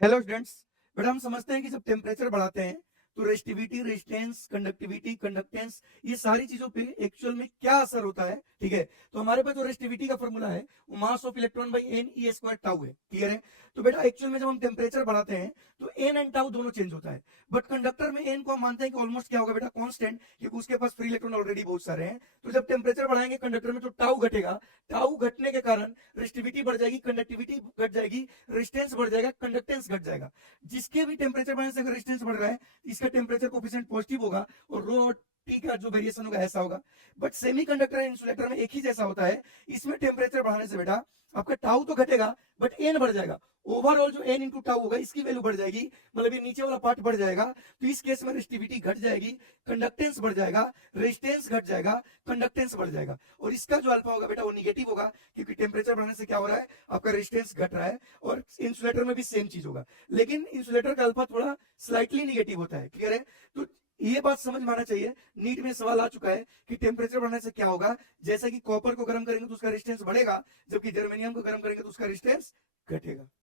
Hello students. बेटा हम समझते हैं कि जब टेम्परेचर बढ़ाते हैं तो रेसिस्टिविटी, रेजिस्टेंस, कंडक्टिविटी, कंडक्टेंस, ये सारी चीजों पे एक्चुअल में क्या असर होता है। ठीक है, तो हमारे पास जो रेसिस्टिविटी का फॉर्मूला है वो mass of electron by n e square tau है। क्लियर है? तो बेटा एक्चुअल में जब हम टेम्परेचर बढ़ाते हैं तो एन एंड टाउ दोनों चेंज होता है, बट कंडक्टर में एन को हम मानते हैं कि ऑलमोस्ट क्या होगा बेटा, कांस्टेंट, क्योंकि उसके पास फ्री इलेक्ट्रॉन ऑलरेडी बहुत सारे हैं। तो जब टेम्परेचर बढ़ाएंगे कंडक्टर में तो टाउ घटेगा, टाउ घटने के कारण रेसिस्टिविटी बढ़ जाएगी, कंडक्टिविटी घट जाएगी, रेजिस्टेंस बढ़ जाएगा, कंडक्टेंस घट जाएगा। जिसके भी टेम्परेचर बढ़ने से अगर रेजिस्टेंस बढ़ रहा है इसका टेम्परेचर कोफिशिएंट पॉजिटिव होगा और रो और टी का जो वेरिएशन होगा ऐसा होगा। बट सेमीकंडक्टर एंड इंसुलेटर में एक ही जैसा होता है। इसमें टेम्परेचर बढ़ाने से बेटा आपका टाउ तो घटेगा बट एन बढ़ जाएगा। ओवरऑल जो एन इंटू टाउ होगा इसकी वैल्यू बढ़ जाएगी, मतलब ये नीचे वाला पार्ट बढ़ जाएगा। तो इस केस में रेजिस्टिविटी घट जाएगी, कंडक्टेंस बढ़ जाएगा, रेजिस्टेंस घट जाएगा, कंडक्टेंस बढ़ जाएगा। और इसका जो अल्फा होगा बेटा वो निगेटिव होगा, क्योंकि टेम्परेचर बढ़ने से क्या हो रहा है, आपका रेजिस्टेंस घट रहा है। और इंसुलेटर में भी सेम चीज होगा, लेकिन इंसुलेटर का अल्फा थोड़ा स्लाइटली निगेटिव होता है। क्लियर है? तो ये बात समझ में आना चाहिए। नीट में सवाल आ चुका है कि टेम्परेचर बढ़ने से क्या होगा। जैसे कि कॉपर को गर्म करेंगे तो उसका रेजिस्टेंस बढ़ेगा, जबकि जर्मेनियम को गर्म करेंगे तो उसका रेजिस्टेंस घटेगा।